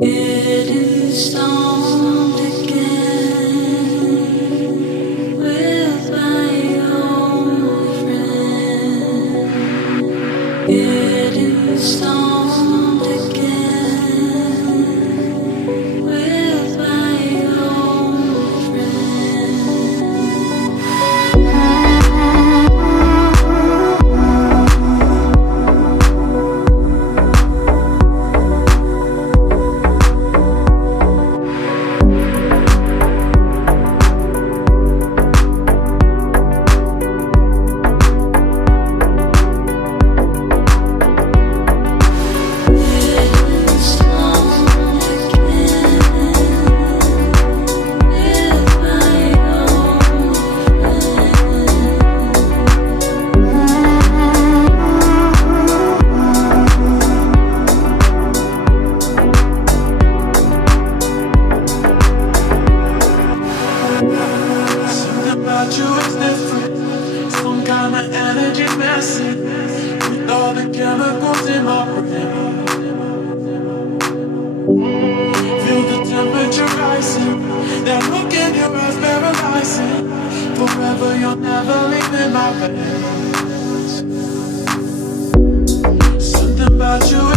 Getting stoned again with my old friend. Getting stoned again with my old friend. You is different, some kind of energy messing with all the chemicals in my brain. Feel the temperature rising, that look in your eyes paralyzing. Forever you'll never leave in my bed. Something about you